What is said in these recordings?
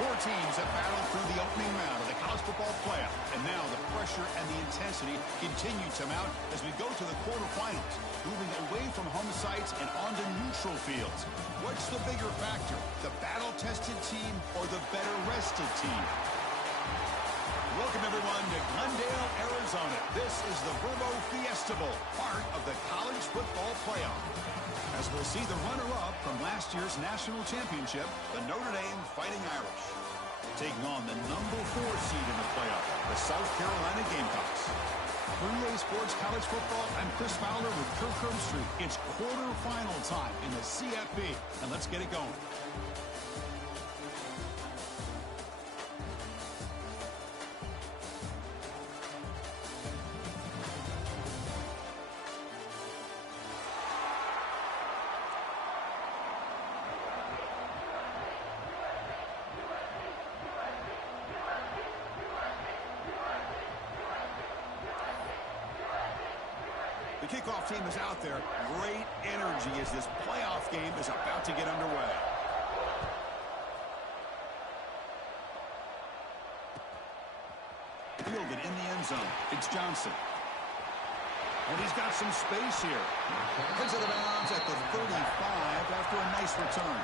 Four teams have battled through the opening round of the college football playoff. And now the pressure and the intensity continue to mount as we go to the quarterfinals, moving away from home sites and onto neutral fields. What's the bigger factor, the battle-tested team or the better-rested team? Welcome, everyone, to Glendale, Arizona. This is the Verbo Fiesta Bowl, part of the college football playoff. As we'll see the runner-up from last year's national championship, the Notre Dame Fighting Irish, taking on the number 4 seed in the playoff, the South Carolina Gamecocks. For EA Sports College Football, I'm Chris Fowler with Kirk Herbstreit. It's quarterfinal time in the CFP, and let's get it going. Kickoff team is out there. Great energy as this playoff game is about to get underway. Fielded in the end zone. It's Johnson. And he's got some space here. Heads out of bounds at the 35 after a nice return.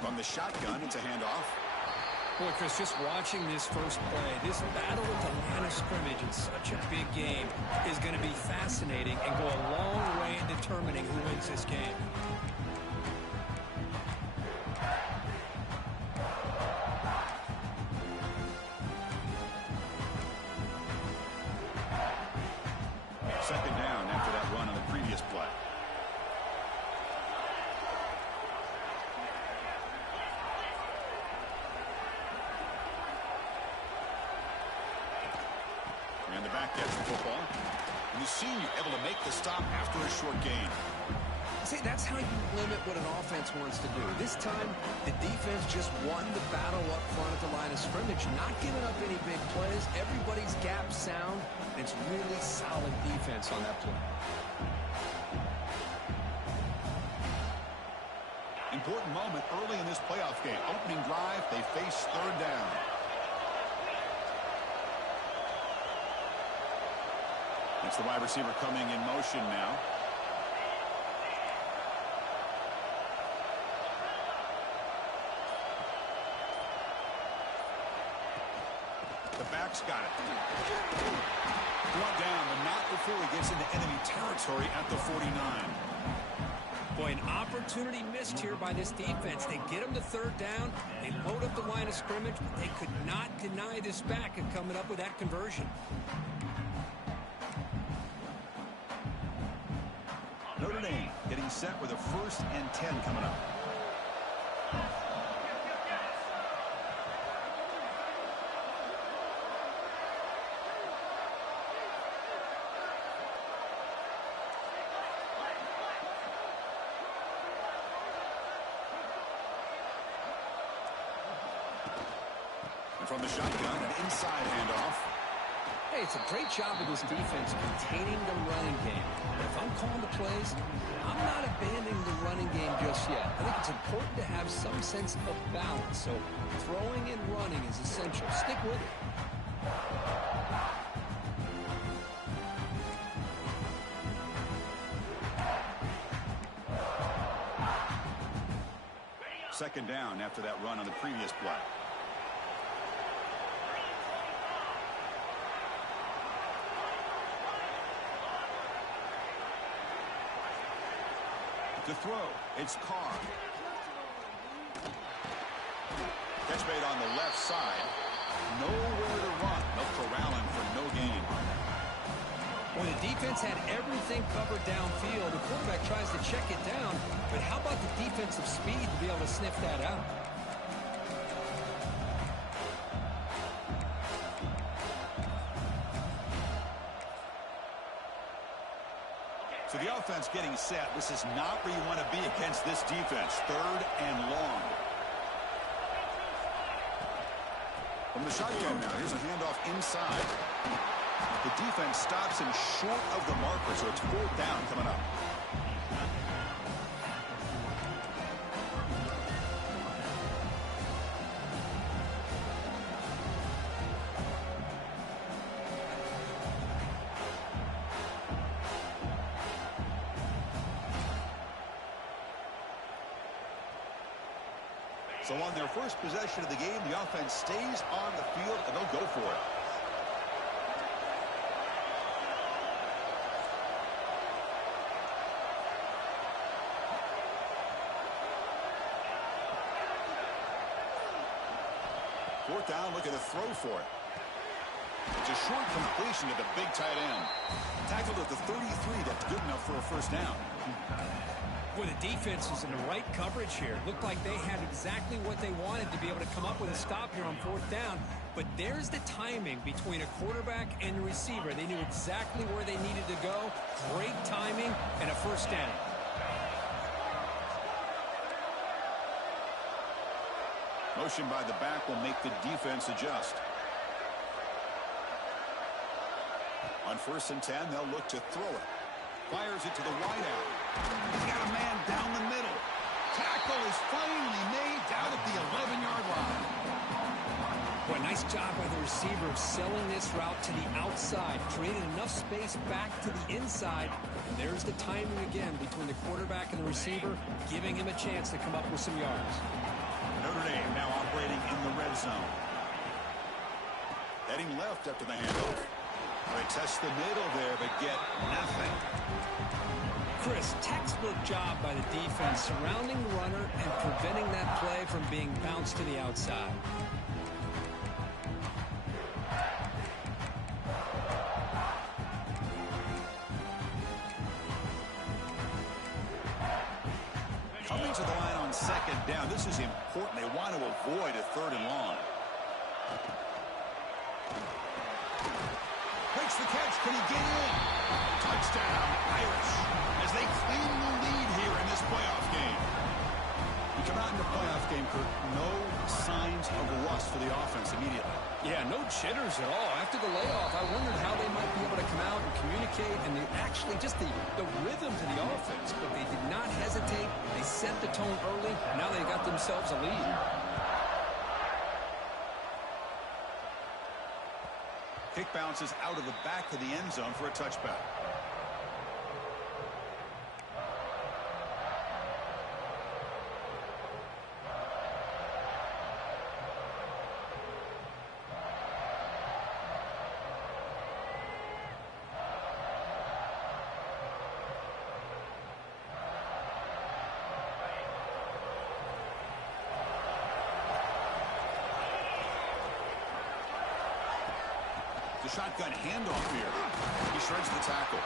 From the shotgun, it's a handoff. Boy, Chris, just watching this first play, this battle at the line of scrimmage in such a big game is going to be fascinating and go a long way in determining who wins this game. Second down after that run on the previous play. And the back gets the football. And the senior able to make the stop after a short gain. See, that's how you limit what an offense wants to do. This time, the defense just won the battle up front at the line of scrimmage, not giving up any big plays. Everybody's gap sound. And it's really solid defense on that play. Important moment early in this playoff game. Opening drive, they face third down. It's the wide receiver coming in motion now. The back's got it. Brought down, but not before he gets into enemy territory at the 49. Boy, an opportunity missed here by this defense. They get him to third down. They load up the line of scrimmage, but they could not deny this back and coming up with that conversion. Notre Dame getting set with a 1st and 10 coming up. And from the shotgun, an inside handoff. Hey, it's a great job of this defense containing the running game. And if I'm calling the plays, I'm not abandoning the running game just yet. I think it's important to have some sense of balance. So throwing and running is essential. Stick with it. Second down after that run on the previous play. To throw, it's Carr. Catch made on the left side. Nowhere to run. They'll corral him for no gain. When the defense had everything covered downfield, the quarterback tries to check it down, but how about the defensive speed to be able to sniff that out? With the offense getting set, this is not where you want to be against this defense. 3rd and long. From the shotgun now, here's a handoff inside. The defense stops him short of the marker, so it's 4th down coming up. So on their first possession of the game, the offense stays on the field, and they'll go for it. Fourth down, looking to throw for it. It's a short completion to the big tight end. Tackled at the 33, that's good enough for a first down. Boy, the defense was in the right coverage here. Looked like they had exactly what they wanted to be able to come up with a stop here on 4th down. But there's the timing between a quarterback and the receiver. They knew exactly where they needed to go. Great timing and a first down. Motion by the back will make the defense adjust. On 1st and 10, they'll look to throw it. Fires it to the wideout. He's got a man down the middle. Tackle is finally made down at the 11-yard line. Boy, nice job by the receiver of selling this route to the outside. Created enough space back to the inside. And there's the timing again between the quarterback and the receiver, giving him a chance to come up with some yards. Notre Dame now operating in the red zone. Heading left after the handoff. They test the middle there, but get nothing. Chris, textbook job by the defense surrounding the runner and preventing that play from being bounced to the outside. Coming to the line on 2nd down. This is important. They want to avoid a 3rd and long. Makes the catch. Can he get in? Touchdown, Irish, as they claim the lead here in this playoff game. You come out in the playoff game, Kurt, no signs of rust for the offense immediately. Yeah, no jitters at all. After the layoff, I wondered how they might be able to come out and communicate and actually just the rhythm to the offense. But they did not hesitate. They set the tone early. Now they got themselves a lead. Kick bounces out of the back of the end zone for a touchback. The shotgun handoff here. He shreds the tackle.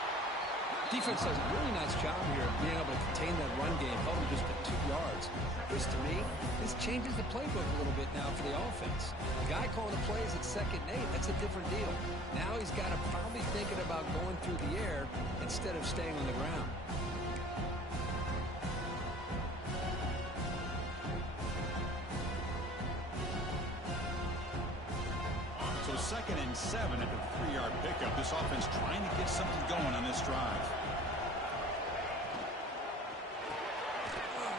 Defense does a really nice job here of being able to contain that run game, held him just at 2 yards. Chris, to me, this changes the playbook a little bit now for the offense. The guy calling the plays at 2nd and 8, that's a different deal. Now he's got to probably thinking about going through the air instead of staying on the ground. So 2nd and 7 at the 3-yard pickup. This offense trying to get something going on this drive.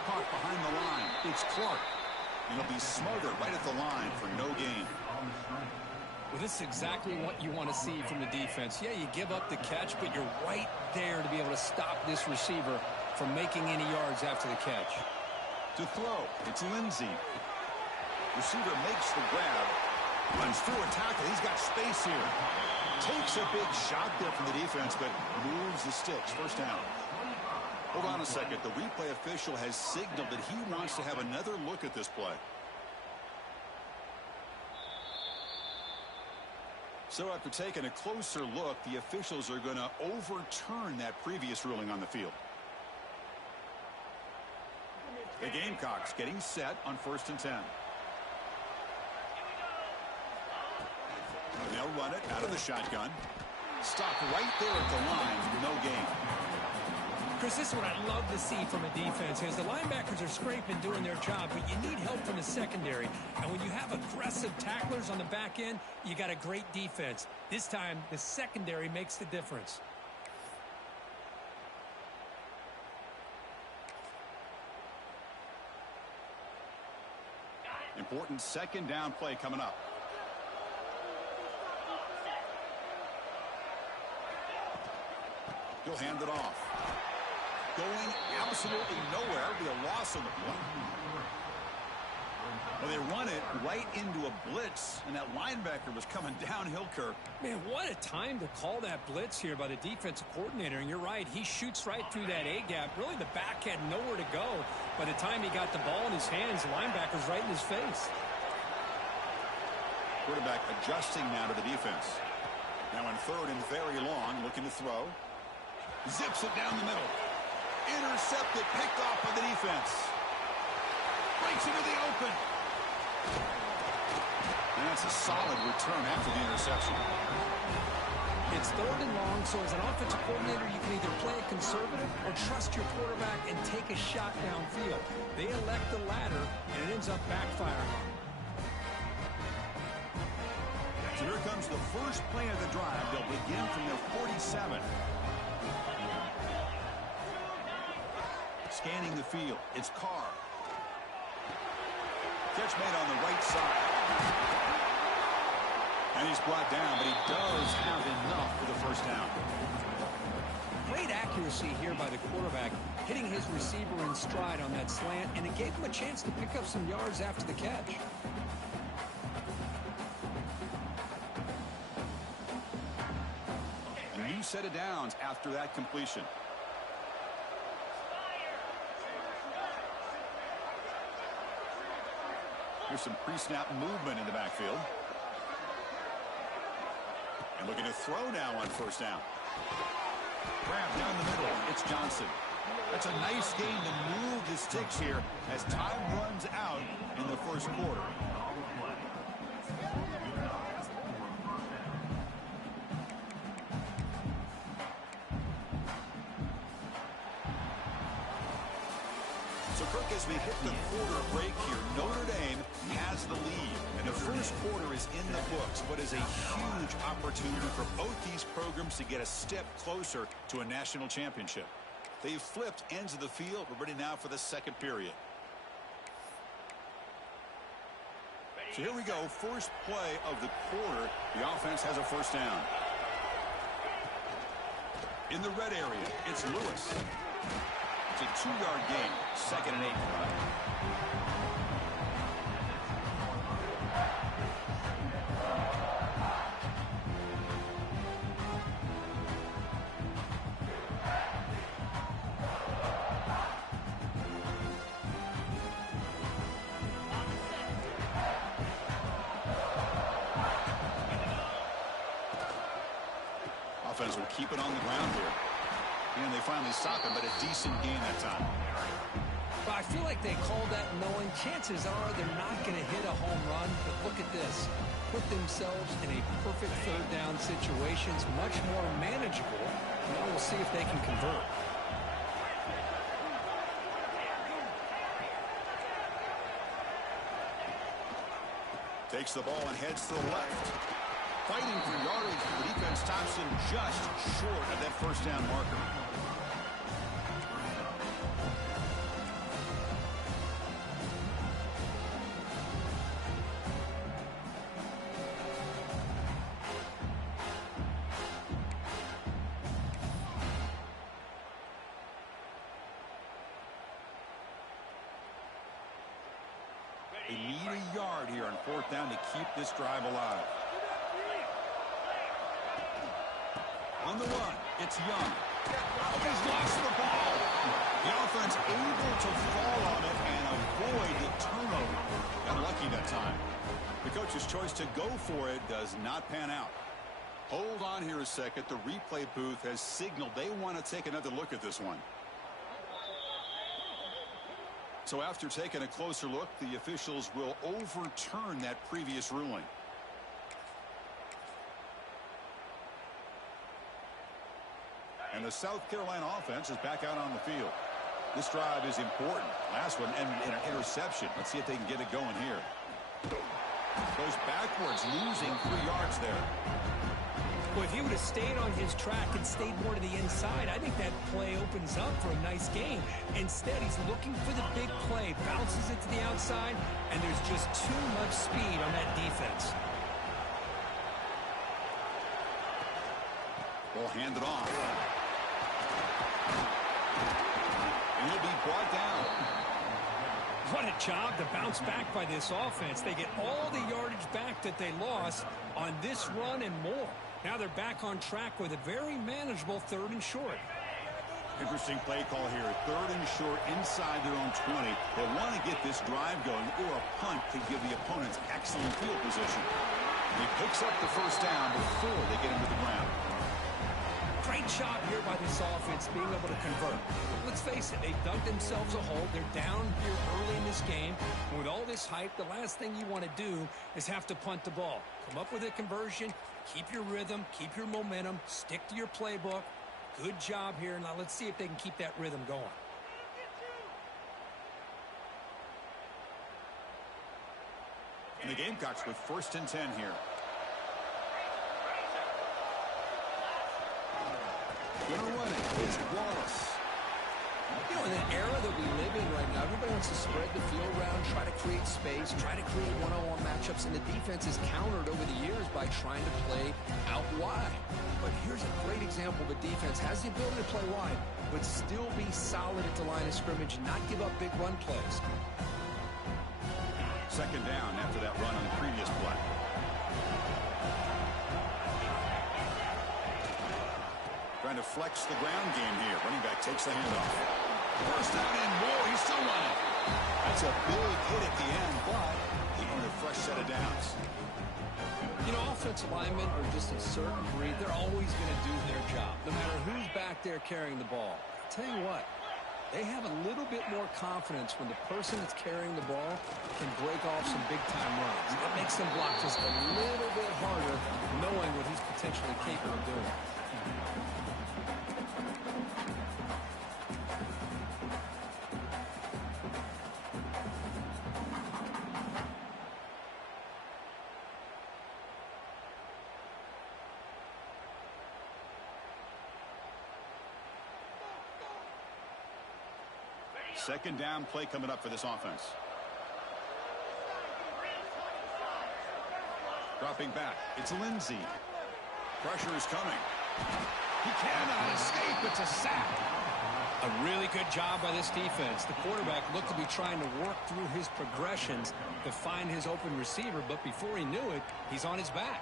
Caught behind the line. It's Clark. And he'll be smothered right at the line for no gain. Well, this is exactly what you want to see from the defense. Yeah, you give up the catch, but you're right there to be able to stop this receiver from making any yards after the catch. To throw, it's Lindsey. Receiver makes the grab. Runs through a tackle. He's got space here. Takes a big shot there from the defense, but moves the sticks. First down. Hold on a second. The replay official has signaled that he wants to have another look at this play. So after taking a closer look, the officials are going to overturn that previous ruling on the field. The Gamecocks getting set on 1st and 10. They'll run it out of the shotgun. Stop right there at the line. No gain. Chris, this is what I love to see from a defense is the linebackers are scraping, doing their job, but you need help from the secondary. And when you have aggressive tacklers on the back end, you got a great defense. This time, the secondary makes the difference. Important second down play coming up. He'll hand it off. Going absolutely nowhere. It'll be a loss on the play. Well, they run it right into a blitz, and that linebacker was coming downhill, Kirk. Man, what a time to call that blitz here by the defensive coordinator. And you're right, he shoots right through that A-gap. Really, the back had nowhere to go. By the time he got the ball in his hands, the linebacker's right in his face. Quarterback adjusting now to the defense. Now in third and very long, looking to throw. Zips it down the middle. Intercepted, picked off by the defense. Breaks into the open. And that's a solid return after the interception. It's third and long, so as an offensive coordinator, you can either play it conservative or trust your quarterback and take a shot downfield. They elect the latter, and it ends up backfiring on them. So here comes the first play of the drive. They'll begin from their 47. Scanning the field, it's Carr. Catch made on the right side. And he's brought down, but he does have enough for the first down. Great accuracy here by the quarterback, hitting his receiver in stride on that slant, and it gave him a chance to pick up some yards after the catch. A new set of downs after that completion. Here's some pre-snap movement in the backfield. And looking to throw now on first down. Grab down the middle. It's Johnson. That's a nice gain to move the sticks here as time runs out in the first quarter. So, Kirk, as we hit the quarter break here, Notre Dame has the lead. And the first quarter is in the books, but is a huge opportunity for both these programs to get a step closer to a national championship. They've flipped ends of the field. We're ready now for the second period. So here we go. First play of the quarter. The offense has a first down. In the red area, it's Lewis. It's a 2-yard gain. Second and 8. Offense will keep it on the ground here. And they finally stop him, but a decent gain that time. But I feel like they called that knowing chances are they're not going to hit a home run. But look at this. Put themselves in a perfect third down situation. It's much more manageable. Now we'll see if they can convert. Takes the ball and heads to the left. Fighting for yardage. The defense stops him just short of that first down marker. They need a yard here on fourth down to keep this drive alive. On the run, it's Young. Oh, he's lost the ball. The offense able to fall on it and avoid the turnover. Got lucky that time. The coach's choice to go for it does not pan out. Hold on here a second. The replay booth has signaled they want to take another look at this one. So after taking a closer look, the officials will overturn that previous ruling. And And the South Carolina offense is back out on the field. This drive is important. Last one and an interception. Let's see if they can get it going here. Goes backwards, losing 3 yards there. Well, if he would have stayed on his track and stayed more to the inside, I think that play opens up for a nice game. Instead, he's looking for the big play, bounces it to the outside, and there's just too much speed on that defense. Ball handed off. And he'll be brought down. What a job to bounce back by this offense. They get all the yardage back that they lost on this run and more. Now they're back on track with a very manageable 3rd and short. Interesting play call here. 3rd and short inside their own 20. They want to get this drive going, or a punt could give the opponents excellent field position. He picks up the first down before they get him to the ground. Great job here by this offense being able to convert. Let's face it, they dug themselves a hole. They're down here early in this game. And with all this hype, the last thing you want to do is have to punt the ball. Come up with a conversion, keep your rhythm, keep your momentum, stick to your playbook. Good job here. Now let's see if they can keep that rhythm going. And the Gamecocks with 1st and 10 here. Gonna run it is Wallace. You know, in an era that we live in right now, everybody wants to spread the field around, try to create space, try to create one-on-one matchups, and the defense is countered over the years by trying to play out wide. But here's a great example of a defense has the ability to play wide, but still be solid at the line of scrimmage and not give up big run plays. 2nd down after that run on the previous play. Trying to flex the ground game here. Running back takes the handoff. First down and more. He's still running. That's a big hit at the end, but he earned a fresh set of downs. You know, offensive linemen are just a certain breed. They're always going to do their job, no matter who's back there carrying the ball. I'll tell you what, they have a little bit more confidence when the person that's carrying the ball can break off some big-time runs. It makes them block just a little bit harder, knowing what he's potentially capable of doing. Second down play coming up for this offense. Dropping back. It's Lindsey. Pressure is coming. He cannot escape. It's a sack. A really good job by this defense. The quarterback looked to be trying to work through his progressions to find his open receiver, but before he knew it, he's on his back.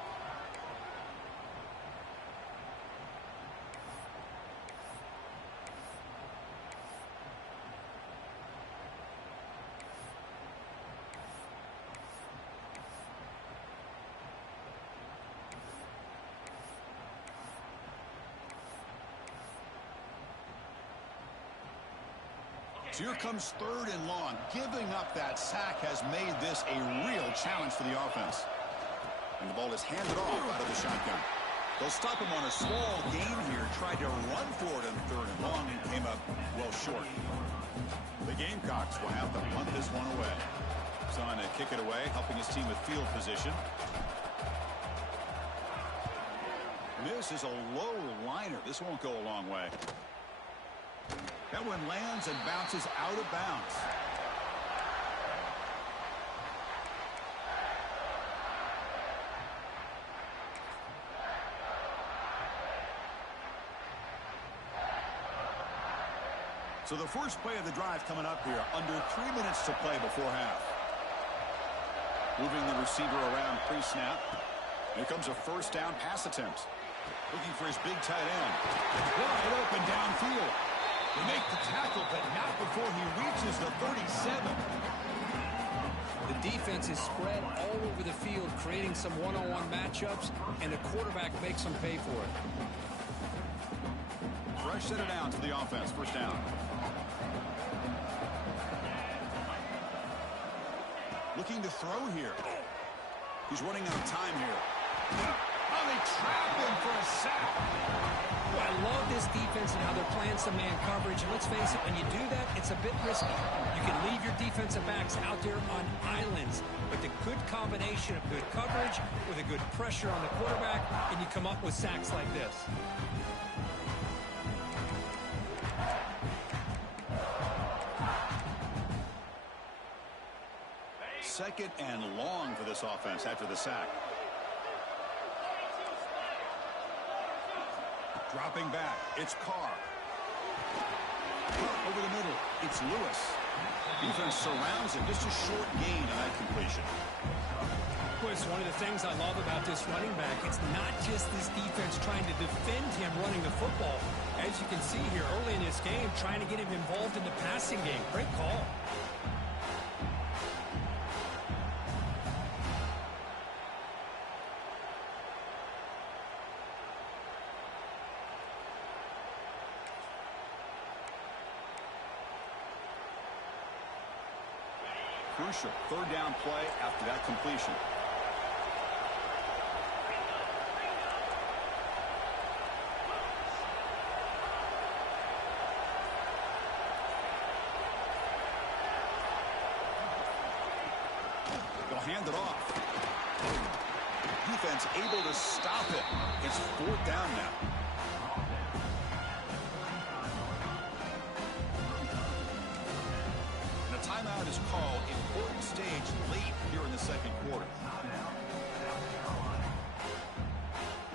So here comes 3rd and long. Giving up that sack has made this a real challenge for the offense. And the ball is handed off out of the shotgun. They'll stop him on a small gain here. Tried to run for it on 3rd and long and came up well short. The Gamecocks will have to punt this one away. Trying to kick it away, helping his team with field position. This is a low liner. This won't go a long way. That one lands and bounces out of bounds. So the first play of the drive coming up here. Under 3 minutes to play before half. Moving the receiver around pre-snap. Here comes a first down pass attempt. Looking for his big tight end. Wide open downfield. They make the tackle, but not before he reaches the 37. The defense is spread all over the field, creating some one-on-one matchups, and the quarterback makes them pay for it. Fresh set it down to the offense. First down. Looking to throw here. He's running out of time here. Oh, they trap him for a sack. Well, I love this defense and how they're playing some man coverage. And let's face it, when you do that, it's a bit risky. You can leave your defensive backs out there on islands. But the good combination of good coverage with a good pressure on the quarterback, and you come up with sacks like this. Second and long for this offense after the sack. Dropping back, it's Carr. Over the middle, it's Lewis. Defense surrounds him. Just a short gain on that completion. Chris, one of the things I love about this running back, it's not just this defense trying to defend him running the football. As you can see here early in this game, trying to get him involved in the passing game. Great call. Crucial third down play after that completion. They'll hand it off. Defense able to stop it. It's fourth down now. Timeout is called. Important stage late here in the second quarter.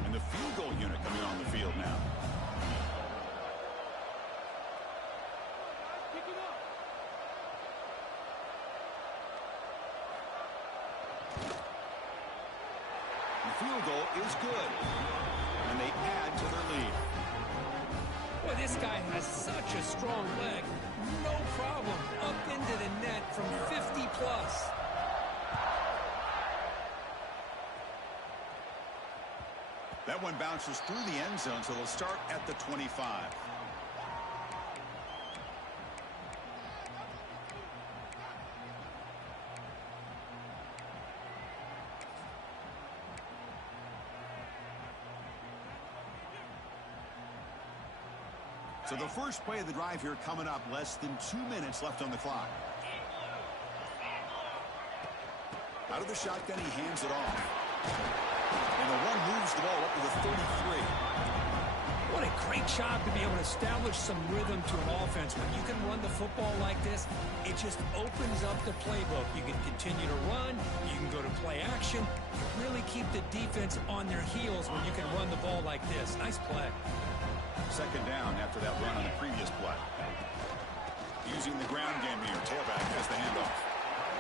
And the field goal unit coming on the field now. The field goal is good. And they add to their lead. Boy, this guy has such a strong leg. No problem. Up into the net from 50 plus. That one bounces through the end zone, so they'll start at the 25. So the first play of the drive here coming up, less than 2 minutes left on the clock. Out of the shotgun, he hands it off. And the one moves the ball up to the 33. What a great job to be able to establish some rhythm to an offense. When you can run the football like this, it just opens up the playbook. You can continue to run. You can go to play action. You really keep the defense on their heels when you can run the ball like this. Nice play. Second down after that run on the previous play. Using the ground game here. Tailback has the handoff.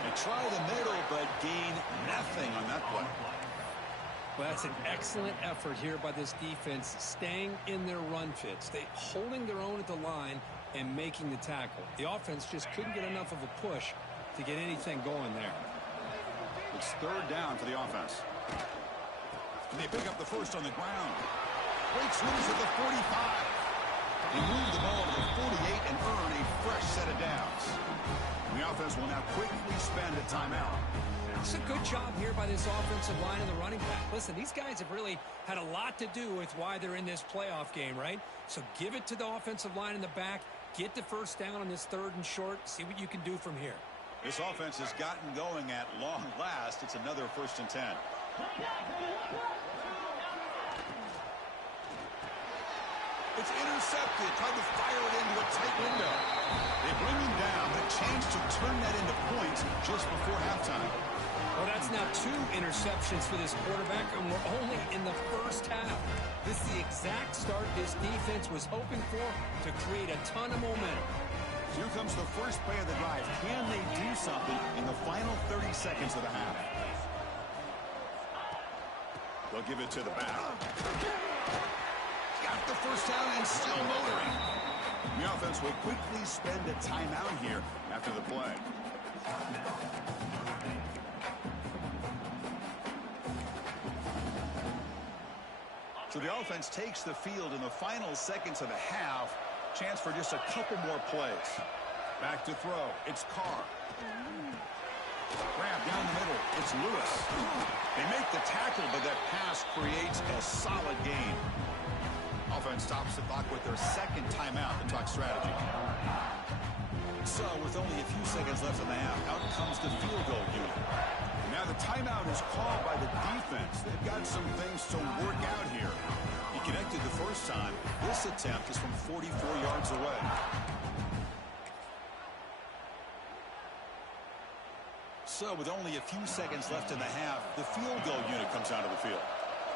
They try the middle, but gain nothing on that play. Well, that's an excellent effort here by this defense, staying in their run fits. They holding their own at the line and making the tackle. The offense just couldn't get enough of a push to get anything going there. It's third down for the offense. And they pick up the first on the ground. Breaks loose at the 45. They move the ball to the 48 and earn a fresh set of downs. And the offense will now quickly spend a timeout. It's a good job here by this offensive line and the running back. Listen, these guys have really had a lot to do with why they're in this playoff game, right? So give it to the offensive line in the back. Get the first down on this third and short. See what you can do from here. This offense has gotten going at long last. It's another 1st and 10. It's intercepted. Tried to fire it into a tight window. They bring him down, but a chance to turn that into points just before halftime. Well, that's now 2 interceptions for this quarterback, and we're only in the first half. This is the exact start this defense was hoping for to create a ton of momentum. Here comes the first play of the drive. Can they do something in the final 30 seconds of the half? They'll give it to the back. Got the first down and still motoring. The offense will quickly spend a timeout here after the play. So the offense takes the field in the final seconds of the half. Chance for just a couple more plays. Back to throw. It's Carr. Grab down the middle. It's Lewis. They make the tackle, but that pass creates a solid gain. Offense stops the clock with their second timeout to talk strategy. So, with only a few seconds left in the half, out comes the field goal unit. Now the timeout is called by the defense. They've got some things to work out here. He connected the first time. This attempt is from 44 yards away. So, with only a few seconds left in the half, the field goal unit comes out of the field.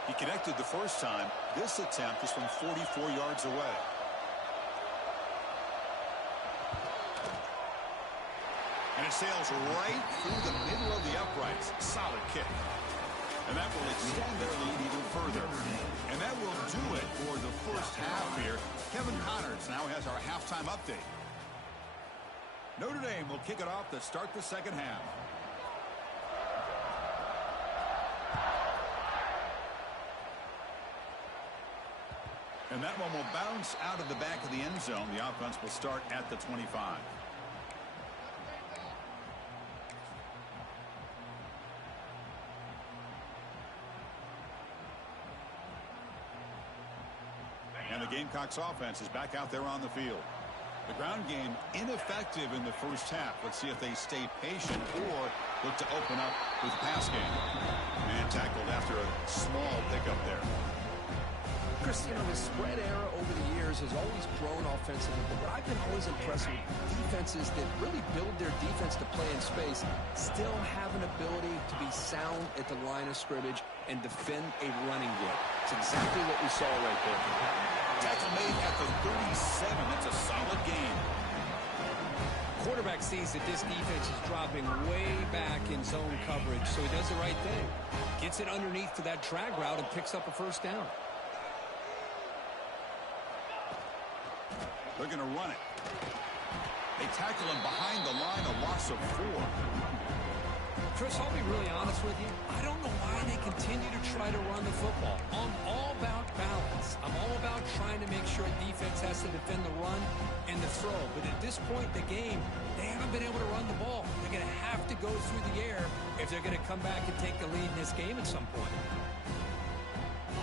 He connected the first time. This attempt is from 44 yards away. And it sails right through the middle of the uprights. Solid kick. And that will extend their lead even further. And that will do it for the first half here. Kevin Connors now has our halftime update. Notre Dame will kick it off to start the second half. And that one will bounce out of the back of the end zone. The offense will start at the 25. And the Gamecocks offense is back out there on the field. The ground game ineffective in the first half. Let's see if they stay patient or look to open up with the pass game. Man tackled after a small pickup there. Chris, you know, the spread era over the years has always grown offensively, but what I've been always impressed with defenses that really build their defense to play in space still have an ability to be sound at the line of scrimmage and defend a running game. It's exactly what we saw right there. Tackle made at the 37. That's a solid gain. Quarterback sees that this defense is dropping way back in zone coverage, so he does the right thing. Gets it underneath to that drag route and picks up a first down. They're going to run it. They tackle him behind the line, a loss of 4. Chris, I'll be really honest with you. I don't know why they continue to try to run the football. I'm all about balance. I'm all about trying to make sure defense has to defend the run and the throw. But at this point in the game, they haven't been able to run the ball. They're going to have to go through the air if they're going to come back and take the lead in this game at some point.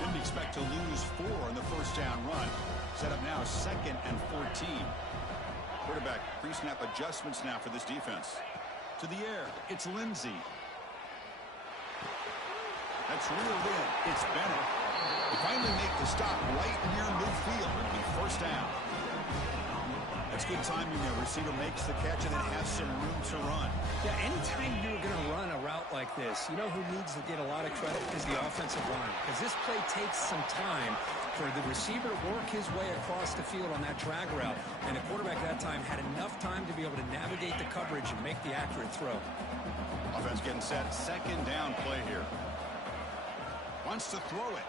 Didn't expect to lose 4 on the first down run. Set up now 2nd and 14. Quarterback pre-snap adjustments now for this defense. To the air, it's Lindsey. That's reeled in. It's Bennett. They finally make the stop right near midfield. It'll be first down. That's good timing there. Receiver makes the catch and then has some room to run. Yeah, anytime you're going to run a route like this, you know who needs to get a lot of credit is the offensive line. Because this play takes some time for the receiver to work his way across the field on that drag route. And the quarterback at that time had enough time to be able to navigate the coverage and make the accurate throw. Offense getting set. Second down play here. Wants to throw it.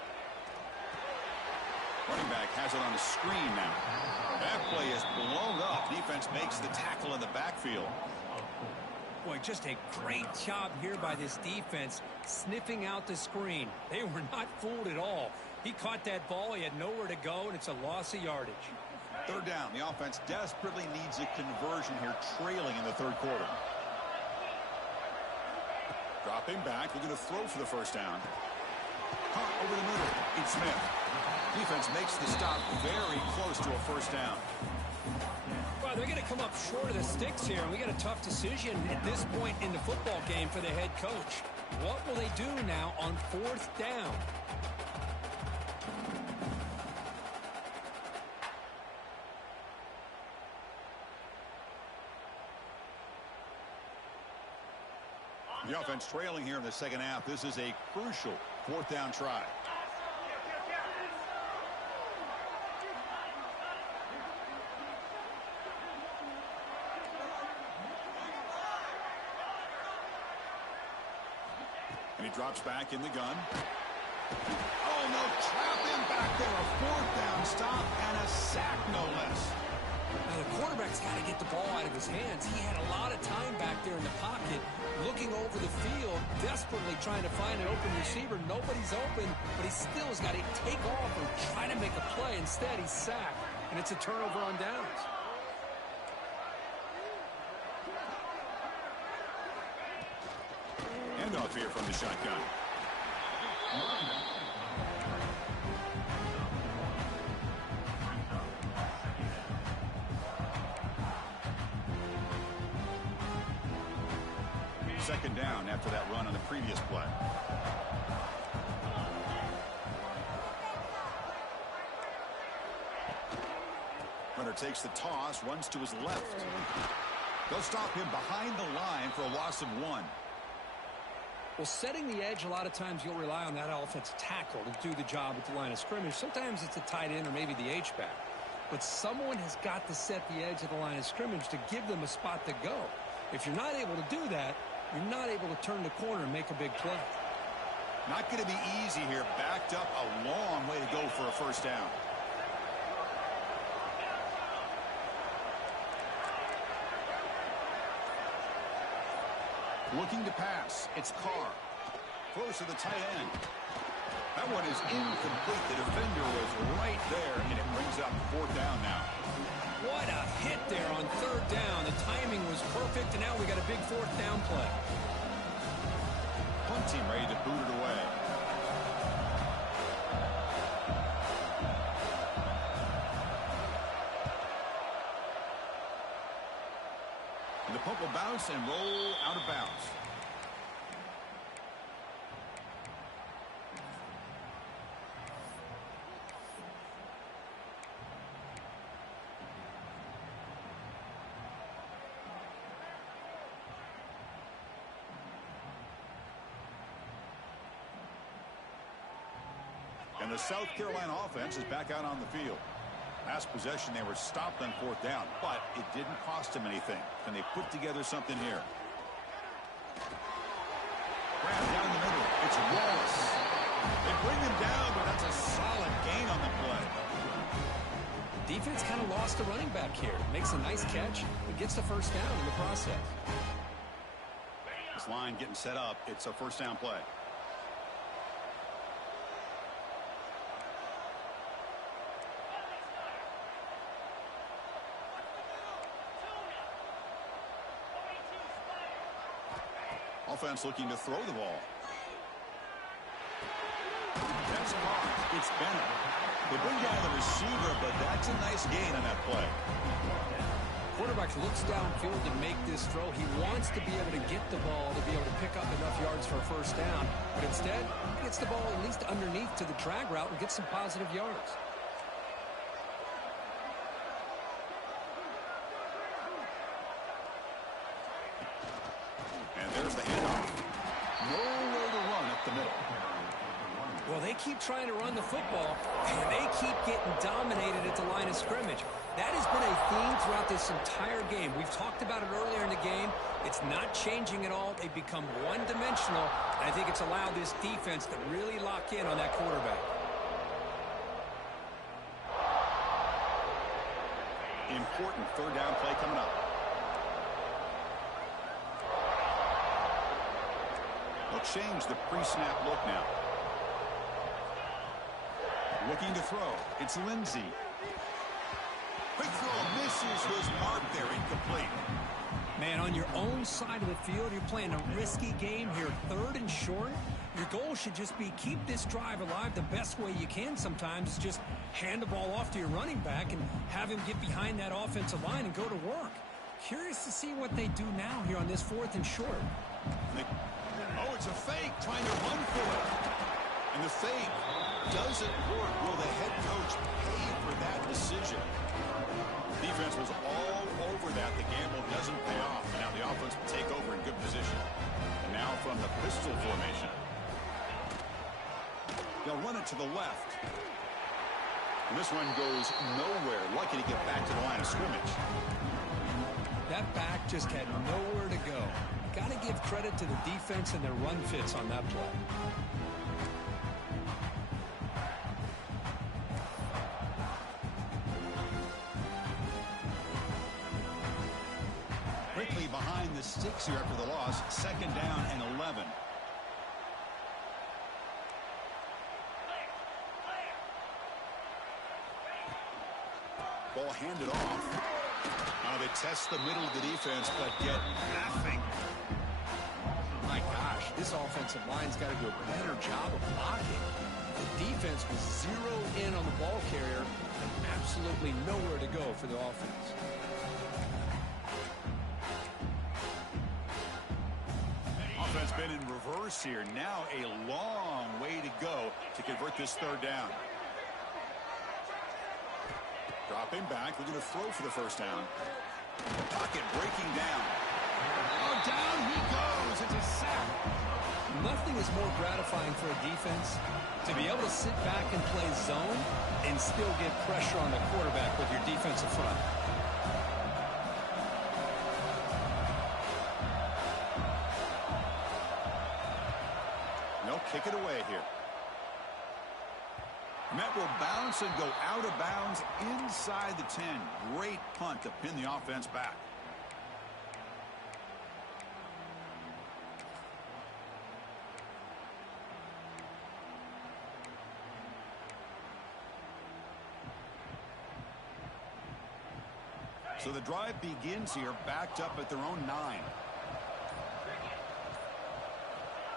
Running back has it on the screen now. That play is blown up. Defense makes the tackle in the backfield. Boy, just a great job here by this defense sniffing out the screen. They were not fooled at all. He caught that ball. He had nowhere to go, and it's a loss of yardage. Third down. The offense desperately needs a conversion here, trailing in the third quarter. Dropping back. Looking to throw for the first down. Caught over the middle. It's Smith. Defense makes the stop very close to a first down. Well, they're going to come up short of the sticks here, and we got a tough decision at this point in the football game for the head coach. What will they do now on fourth down? The offense trailing here in the second half. This is a crucial fourth down try. And he drops back in the gun. Oh, no, trap him back there. A fourth down stop and a sack, no less. Now, the quarterback's got to get the ball out of his hands. He had a lot of time back there in the pocket, looking over the field, desperately trying to find an open receiver. Nobody's open, but he still has got to take off and try to make a play. Instead, he's sacked, and it's a turnover on downs. from the shotgun. Second down after that run on the previous play. Runner takes the toss, runs to his left. They'll stop him behind the line for a loss of 1. Well, setting the edge, a lot of times you'll rely on that offensive tackle to do the job at the line of scrimmage. Sometimes it's a tight end or maybe the H-back. But someone has got to set the edge of the line of scrimmage to give them a spot to go. If you're not able to do that, you're not able to turn the corner and make a big play. Not going to be easy here. Backed up a long way to go for a first down. Looking to pass. It's Carr. Throws to the tight end. That one is incomplete. The defender was right there, and it brings up 4th down now. What a hit there on 3rd down. The timing was perfect, and now we got a big 4th down play. Punt team ready to boot it away. And the punt will bounce and roll out of bounds. And the South Carolina offense is back out on the field. Last possession, they were stopped on 4th down, but it didn't cost them anything. Can they put together something here? Grab down the middle. It's Wallace. They bring him down, but that's a solid gain on the play. Defense kind of lost a running back here. Makes a nice catch, but gets the first down in the process. This line getting set up. It's a first down play. Offense looking to throw the ball. That's caught. It's Bennett. They bring down the receiver, but that's a nice gain on that play. Quarterback looks downfield to make this throw. He wants to be able to get the ball to be able to pick up enough yards for a first down. But instead, he gets the ball at least underneath to the drag route and gets some positive yards. And there's the handoff. Nowhere to run up the middle. Well, they keep trying to run the football, and they keep getting dominated at the line of scrimmage. That has been a theme throughout this entire game. We've talked about it earlier in the game. It's not changing at all. They've become one-dimensional, and I think it's allowed this defense to really lock in on that quarterback. Important 3rd down play coming up. They'll change the pre-snap look now. Looking to throw. It's Lindsey. Quick throw misses his mark there, incomplete. Man, on your own side of the field, you're playing a risky game here. 3rd and short. Your goal should just be keep this drive alive the best way you can sometimes. Just hand the ball off to your running back and have him get behind that offensive line and go to work. Curious to see what they do now here on this 4th and short. Oh, it's a fake, trying to run for it. And the fake doesn't work. Will the head coach pay for that decision? Defense was all over that. The gamble doesn't pay off. And now the offense will take over in good position. And now from the pistol formation. They'll run it to the left. And this one goes nowhere. Lucky to get back to the line of scrimmage. That back just had nowhere to go. Got to give credit to the defense and their run fits on that play. Quickly behind the sticks here after the loss. 2nd down and 11. Ball handed off. Now they test the middle of the defense, but get nothing. My gosh, This offensive line's got to do a better job of blocking. The defense was zeroed in on the ball carrier and absolutely nowhere to go for the offense. Offense been in reverse here. Now a long way to go to convert this third down. Dropping back, looking to throw for the first down. Pocket breaking down. Oh, down he goes. It's a sack. Nothing is more gratifying for a defense to be able to sit back and play zone and still get pressure on the quarterback with your defensive front. They'll kick it away here. Met will bounce and go out of bounds inside the 10. Great punt to pin the offense back. So the drive begins here, backed up at their own 9.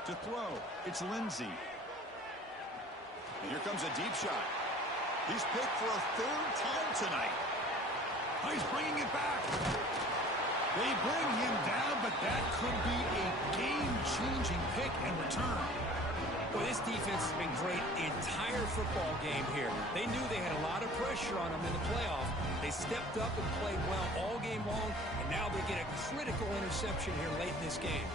To throw, it's Lindsey. And here comes a deep shot. He's picked for a third time tonight. Oh, he's bringing it back. They bring him down, but that could be a game-changing pick and return. Well, this defense has been great the entire football game here. They knew they had a lot of pressure on them in the playoff. They stepped up and played well all game long, and now they get a critical interception here late in this game.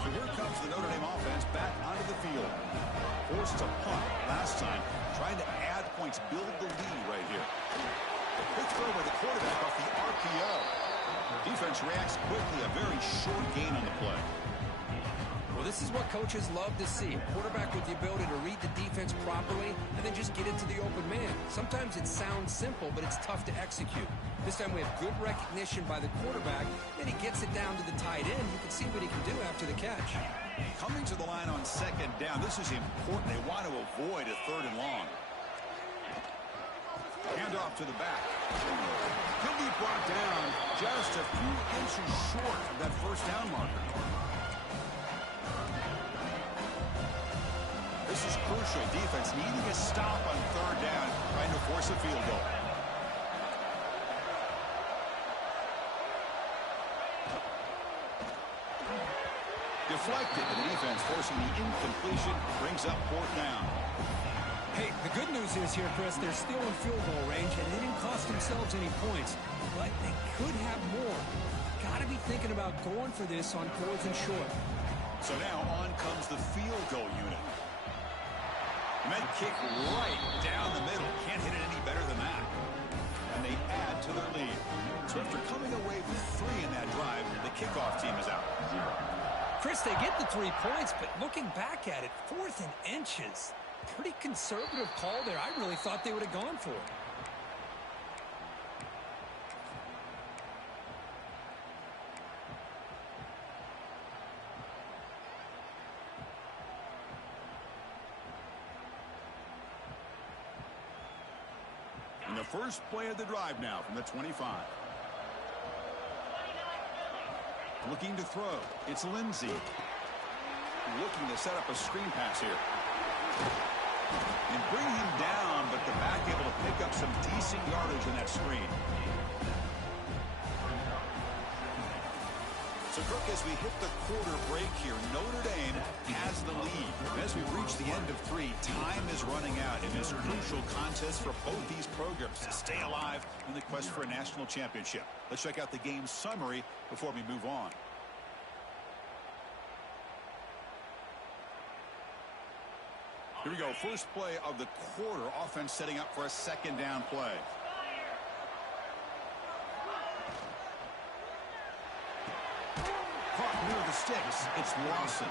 So here comes the Notre Dame offense back onto the field. Forced to punt last time, trying to add points, build the lead right here. A quick throw by the quarterback off the RPO. Defense reacts quickly, a very short gain on the play. Well, this is what coaches love to see. Quarterback with the ability to read the defense properly and then just get into the open man. Sometimes it sounds simple, but it's tough to execute. This time we have good recognition by the quarterback, and he gets it down to the tight end. You can see what he can do after the catch. Coming to the line on second down, this is important. They want to avoid a third and long. Hand off to the back. He'll be brought down just a few inches short of that first down marker. This is crucial. Defense needing a stop on third down, trying to force a field goal. Deflected, and the defense forcing the incompletion, brings up fourth down. Hey, the good news is here, Chris, they're still in field goal range, and they didn't cost themselves any points, but they could have more. Got to be thinking about going for this on fourth and short. So now on comes the field goal unit. Men kick right down the middle. Can't hit it any better than that. And they add to their lead. So after coming away with 3 in that drive, the kickoff team is out. Chris, they get the 3 points, but looking back at it, 4th and inches. Pretty conservative call there. I really thought they would have gone for it. And the first play of the drive now from the 25. Looking to throw. It's Lindsey. Looking to set up a screen pass here. And bring him down, but the back able to pick up some decent yardage in that screen. So, Kirk, as we hit the quarter break here, Notre Dame has the lead. As we reach the end of 3, time is running out in this crucial contest for both these programs to stay alive in the quest for a national championship. Let's check out the game summary before we move on. Here we go. First play of the quarter. Offense setting up for a second down play. Caught near the sticks. It's Lawson.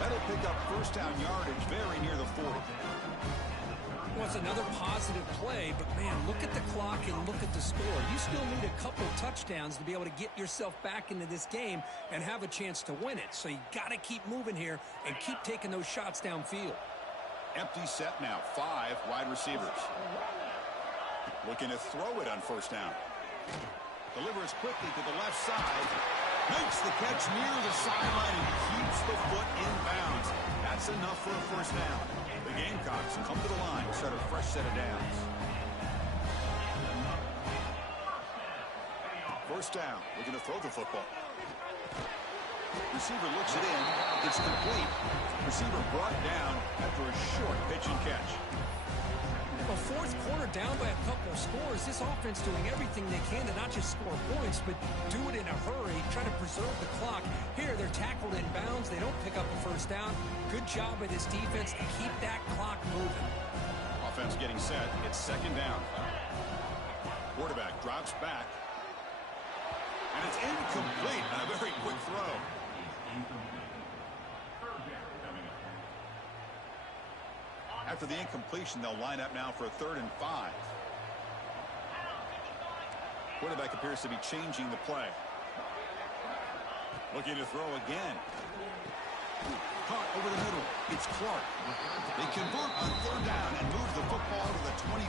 That'll pick up first down yardage very near the 40. Well, it's another positive play, but man, look at the clock and look at the score. You still need a couple touchdowns to be able to get yourself back into this game and have a chance to win it. So you got to keep moving here and keep taking those shots downfield. Empty set now. 5 wide receivers. Looking to throw it on first down. Delivers quickly to the left side. Makes the catch near the sideline and keeps the foot in bounds. That's enough for a first down. The Gamecocks come to the line, set a fresh set of downs. First down. We're going to throw the football. Receiver looks it in. It's complete. Receiver brought down after a short pitch and catch. Well, fourth quarter down by a couple of scores. This offense doing everything they can to not just score points, but do it in a hurry, try to preserve the clock. Here, they're tackled in bounds. They don't pick up a first down. Good job by this defense to keep that clock moving. Offense getting set. It's second down. Quarterback drops back. And it's incomplete on a very quick throw. After the incompletion, they'll line up now for a 3rd and 5. Quarterback appears to be changing the play. Looking to throw again. Caught over the middle. It's Clark. They convert on 3rd down and move the football to the 25.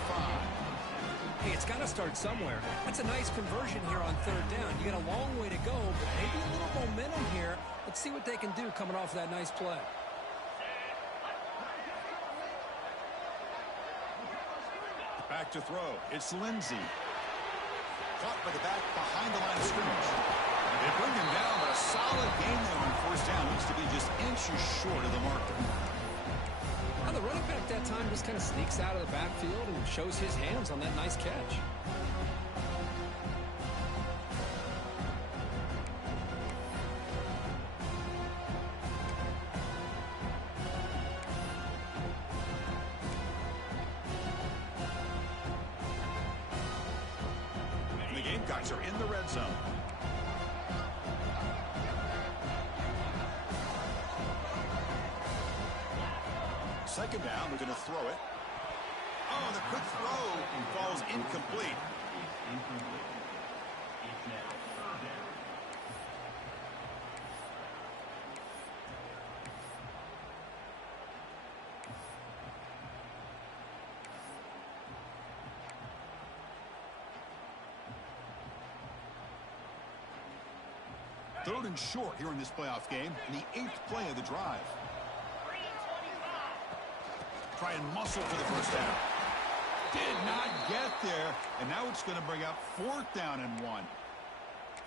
Hey, it's got to start somewhere. That's a nice conversion here on 3rd down. You got a long way to go, but maybe a little momentum here. Let's see what they can do coming off of that nice play. Back to throw. It's Lindsey. Caught by the back behind the line of scrimmage. They bring him down, but a solid game there on 1st down. Needs to be just inches short of the marker. Now the running back that time just kind of sneaks out of the backfield and shows his hands on that nice catch. And the Gamecocks are in the red zone. Second down, we're going to throw it. Oh, the quick throw falls incomplete. Third and short here in this playoff game, the 8th play of the drive. Try and muscle for the first down. Did not get there, and now it's going to bring up 4th down and 1.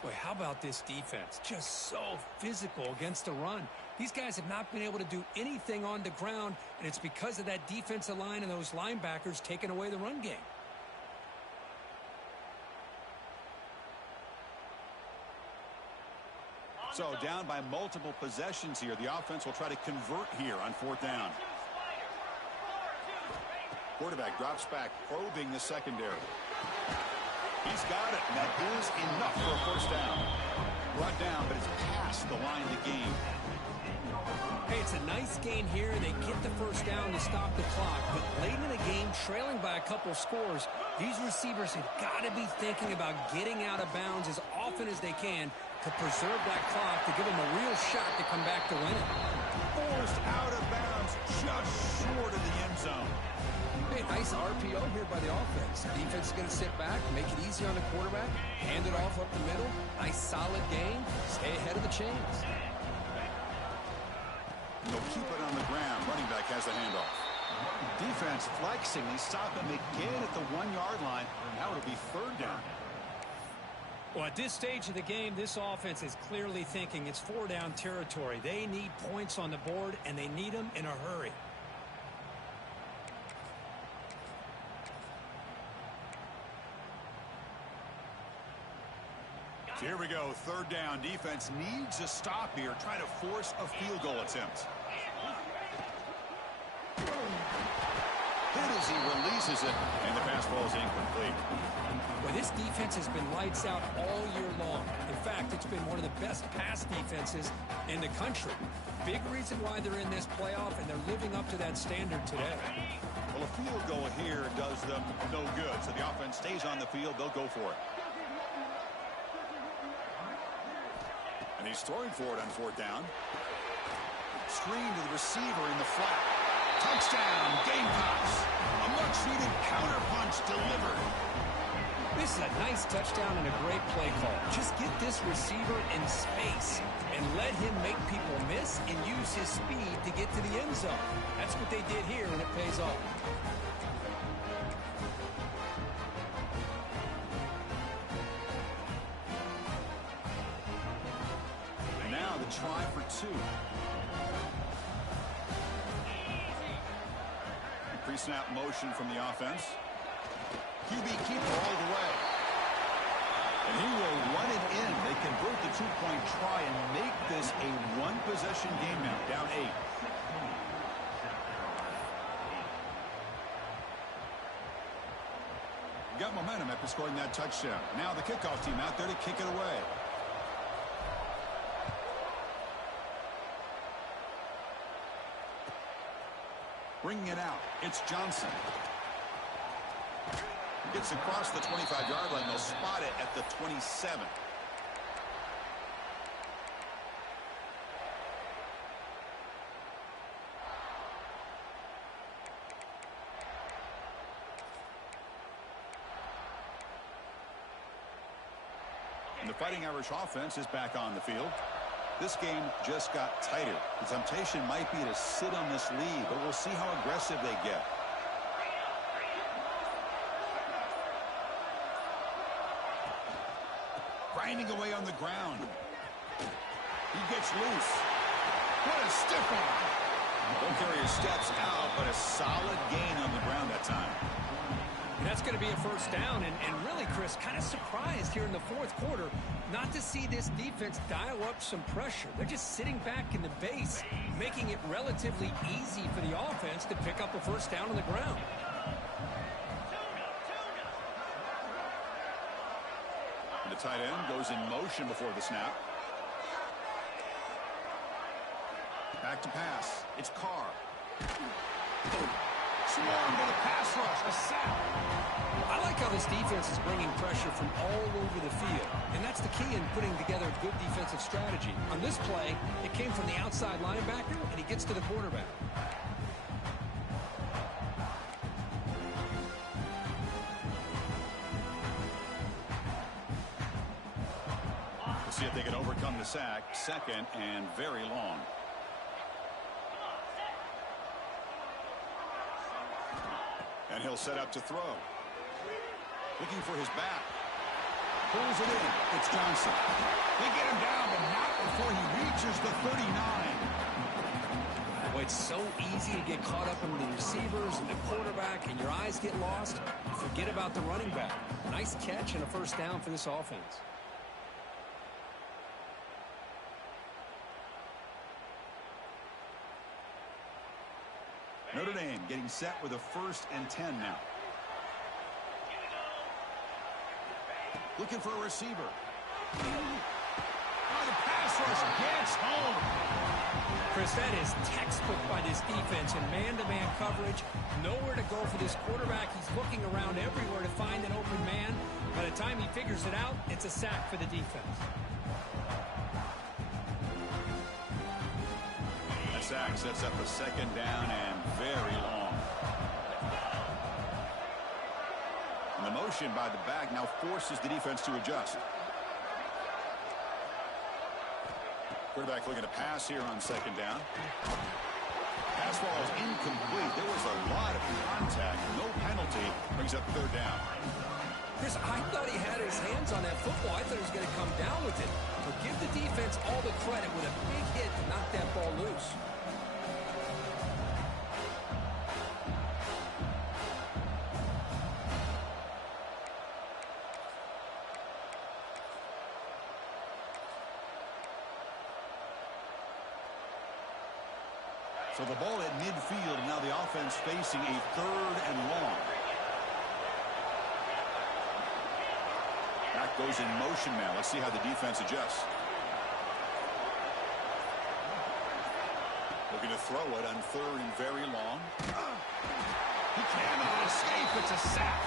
Boy, how about this defense? Just so physical against the run. These guys have not been able to do anything on the ground, and it's because of that defensive line and those linebackers taking away the run game. So down by multiple possessions here. The offense will try to convert here on 4th down. Quarterback drops back, probing the secondary. He's got it, and that is enough for a first down. Brought down, but it's past the line of the game. Hey, it's a nice gain here. They get the first down to stop the clock, but late in the game, trailing by a couple scores, these receivers have got to be thinking about getting out of bounds as often as they can to preserve that clock, to give them a real shot to come back to win it. Forced out of bounds, just short of the end zone. Hey, nice RPO here by the offense. Defense is going to sit back, make it easy on the quarterback, hand it off up the middle. Nice solid game. Stay ahead of the chains. They'll keep it on the ground. Running back has the handoff. Defense flexing. They stop him again at the 1-yard line. Now it'll be 3rd down. Well, at this stage of the game, this offense is clearly thinking it's 4-down territory. They need points on the board, and they need them in a hurry. So here we go, 3rd down. Defense needs a stop here, trying to force a field goal attempt. Hit as he releases it, and the pass ball is incomplete. Well, this defense has been lights out all year long. In fact, it's been one of the best pass defenses in the country. Big reason why they're in this playoff, and they're living up to that standard today. Well, a field goal here does them no good, so the offense stays on the field. They'll go for it. And he's throwing for it on 4th down. Screen to the receiver in the flat. Touchdown, Gamecocks. A much-needed counterpunch delivered. This is a nice touchdown and a great play call. Just get this receiver in space and let him make people miss and use his speed to get to the end zone. That's what they did here, and it pays off. And now the try for 2. Pre-snap motion from the offense. QB keeper all the way. And he will run it in. They convert the 2-point try and make this a one-possession game now, down 8. Got momentum after scoring that touchdown. Now the kickoff team out there to kick it away. Bringing it out, it's Johnson. Gets across the 25-yard line. They'll spot it at the 27. And the Fighting Irish offense is back on the field. This game just got tighter. The temptation might be to sit on this lead, but we'll see how aggressive they get. Grinding away on the ground. He gets loose. What a stiff arm. Don't carry his steps out, but a solid gain on the ground that time. And that's going to be a first down. And really, Chris, kind of surprised here in the fourth quarter not to see this defense dial up some pressure. They're just sitting back in the base, making it relatively easy for the offense to pick up a first down on the ground. The tight end goes in motion before the snap. Back to pass. It's Carr. Swarmed with a pass rush. A sack. I like how this defense is bringing pressure from all over the field. And that's the key in putting together a good defensive strategy. On this play, it came from the outside linebacker, and he gets to the quarterback. See if they can overcome the sack. Second and very long. And he'll set up to throw. Looking for his back. Pulls it in. It's Johnson. They get him down, but not before he reaches the 39. Boy, it's so easy to get caught up in the receivers and the quarterback, and your eyes get lost. Forget about the running back. Nice catch and a first down for this offense. Notre Dame getting set with a 1st and 10 now. Looking for a receiver. Oh, the pass rush gets home. Chris, that is textbook by this defense in man-to-man coverage. Nowhere to go for this quarterback. He's looking around everywhere to find an open man. By the time he figures it out, it's a sack for the defense. That sack sets up a 2nd down and very long. And the motion by the back now forces the defense to adjust. Quarterback looking to pass here on 2nd down. Pass ball is incomplete. There was a lot of contact. No penalty. Brings up 3rd down. Chris, I thought he had his hands on that football. I thought he was going to come down with it. But give the defense all the credit with a big hit to knock that ball loose. So the ball at midfield, and now the offense facing a 3rd and long. Back goes in motion now. Let's see how the defense adjusts. Looking to throw it on 3rd and very long. He cannot escape. It's a sack.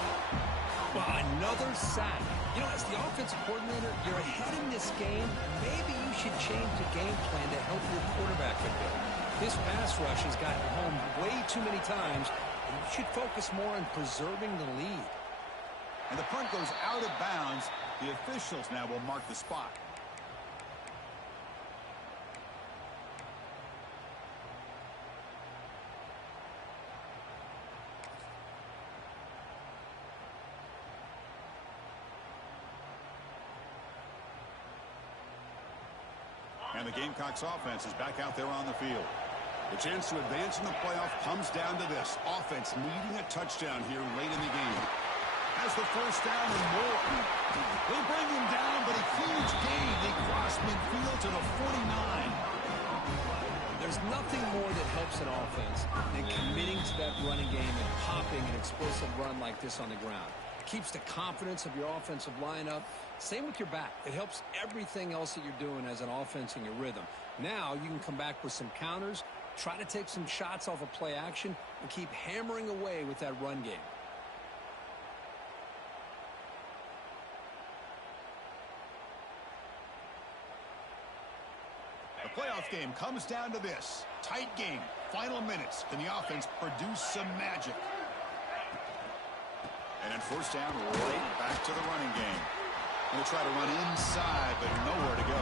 Well, another sack. You know, as the offensive coordinator, you're ahead in this game. Maybe you should change the game plan to help your quarterback a bit. This pass rush has gotten home way too many times, and you should focus more on preserving the lead. And the punt goes out of bounds. The officials now will mark the spot. And the Gamecocks offense is back out there on the field. The chance to advance in the playoff comes down to this. Offense needing a touchdown here late in the game. Has the first down and more. They bring him down, but a huge gain. They cross midfield to the 49. There's nothing more that helps an offense than committing to that running game and popping an explosive run like this on the ground. It keeps the confidence of your offensive lineup. Same with your back. It helps everything else that you're doing as an offense in your rhythm. Now you can come back with some counters, try to take some shots off of play action, and keep hammering away with that run game. The playoff game comes down to this. Tight game. Final minutes. Can the offense produce some magic? And then first down, right back to the running game. Going to try to run inside, but nowhere to go.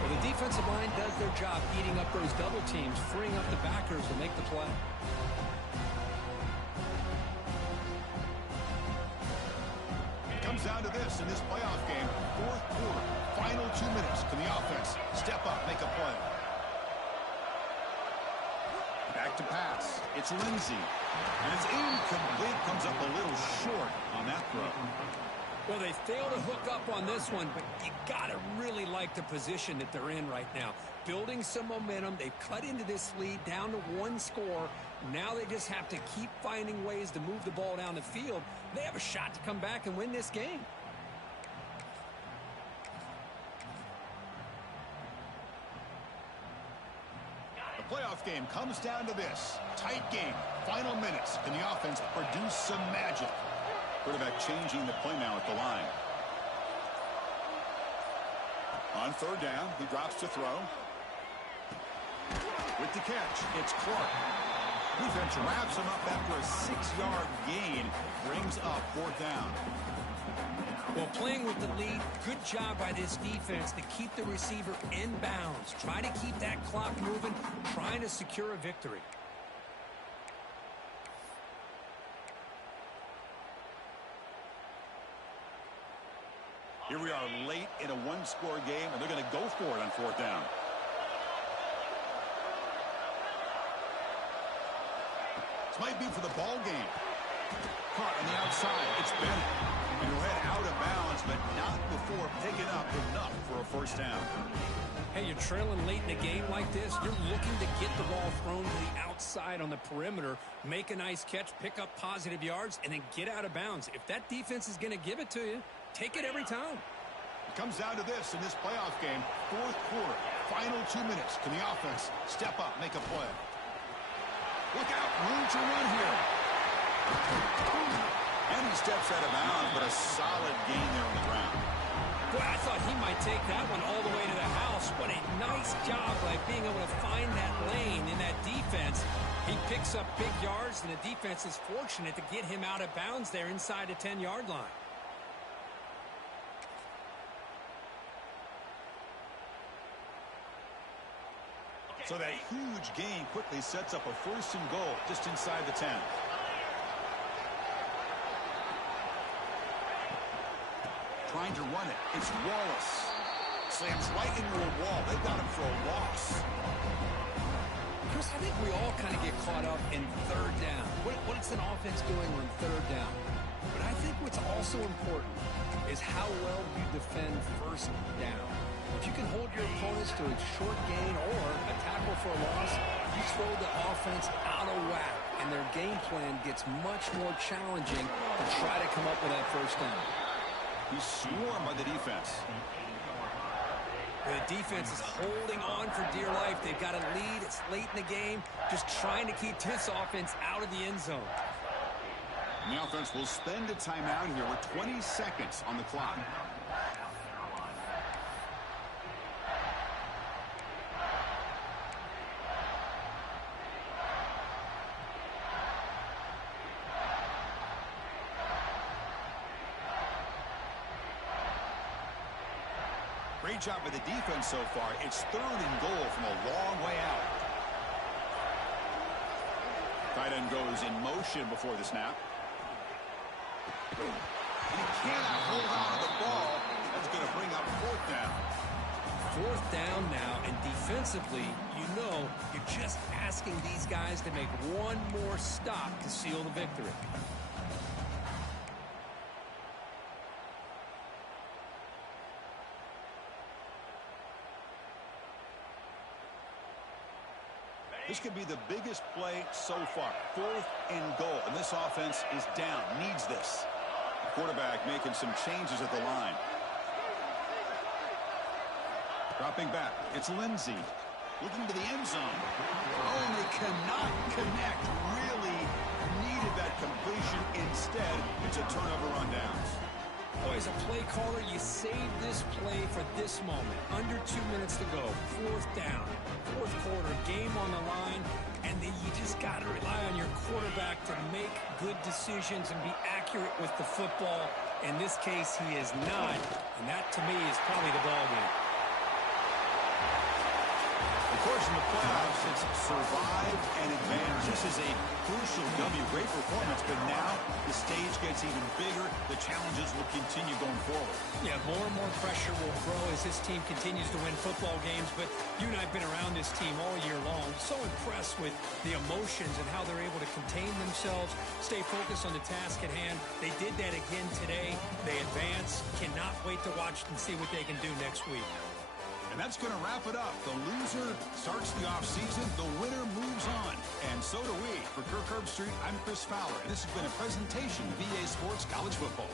Well, the defensive line does their job eating up those double teams, freeing up the backers to make the play. It comes down to this in this playoff game. Fourth quarter, final 2 minutes. Can the offense step up, make a play? Back to pass. It's Lindsey. And it's incomplete. Comes up a little short on that throw. Well, they failed to hook up on this one, but you got to really like the position that they're in right now. Building some momentum. They've cut into this lead down to one score. Now they just have to keep finding ways to move the ball down the field. They have a shot to come back and win this game. The playoff game comes down to this. Tight game. Final minutes. Can the offense produce some magic? Quarterback changing the play now at the line. On third down, he drops to throw. With the catch, it's Clark. Defense wraps him up after a 6-yard gain. Brings up fourth down. Well, playing with the lead, good job by this defense to keep the receiver in bounds. Try to keep that clock moving, trying to secure a victory. Here we are late in a one-score game, and they're going to go for it on fourth down. This might be for the ball game. Caught on the outside. It's Bennett. And he'll head out of bounds, but not before picking up enough for a first down. Hey, you're trailing late in a game like this. You're looking to get the ball thrown to the outside on the perimeter, make a nice catch, pick up positive yards, and then get out of bounds. If that defense is going to give it to you, take it every time. It comes down to this in this playoff game. Fourth quarter, final 2 minutes. Can the offense step up, make a play? Look out, room to run here. And he steps out of bounds, but a solid gain there on the ground. Boy, I thought he might take that one all the way to the house. What a nice job by being able to find that lane in that defense. He picks up big yards, and the defense is fortunate to get him out of bounds there inside the 10-yard line. So that huge gain quickly sets up a first and goal just inside the 10. Trying to run it. It's Wallace. Slams right into a wall. They've got him for a loss. Chris, I think we all kind of get caught up in third down. What's an offense doing on third down? But I think what's also important is how well you defend first down. If you can hold your opponents to a short gain or a tackle for a loss, you throw the offense out of whack, and their game plan gets much more challenging to try to come up with that first down. He's swarmed by the defense. The defense is holding on for dear life. They've got a lead. It's late in the game. Just trying to keep this offense out of the end zone. And the offense will spend a timeout here with 20 seconds on the clock. Great job by the defense so far. It's 3rd and goal from a long way out. Tight end goes in motion before the snap. And he cannot hold on to the ball. That's going to bring up 4th down. 4th down now, and defensively, you're just asking these guys to make one more stop to seal the victory. This could be the biggest play so far. 4th and goal, and this offense is down, needs this. The quarterback making some changes at the line. Dropping back, it's Lindsey. Looking to the end zone. Oh, and they cannot connect. Really needed that completion. Instead, it's a turnover on downs. Boy, as a play caller, you save this play for this moment. Under 2 minutes to go. 4th down. 4th quarter, game on the line. And then you just got to rely on your quarterback to make good decisions and be accurate with the football. In this case, he is not. And that, to me, is probably the ball game. Of course, in the playoffs, it's survive and advance. This is a crucial W. Great performance, but now the stage gets even bigger. The challenges will continue going forward. Yeah, more and more pressure will grow as this team continues to win football games. But you and I have been around this team all year long. So impressed with the emotions and how they're able to contain themselves, stay focused on the task at hand. They did that again today. They advance. Cannot wait to watch and see what they can do next week. And that's going to wrap it up. The loser starts the offseason. The winner moves on. And so do we. For Kirk Herbstreit, I'm Chris Fowler. And this has been a presentation of EA Sports College Football.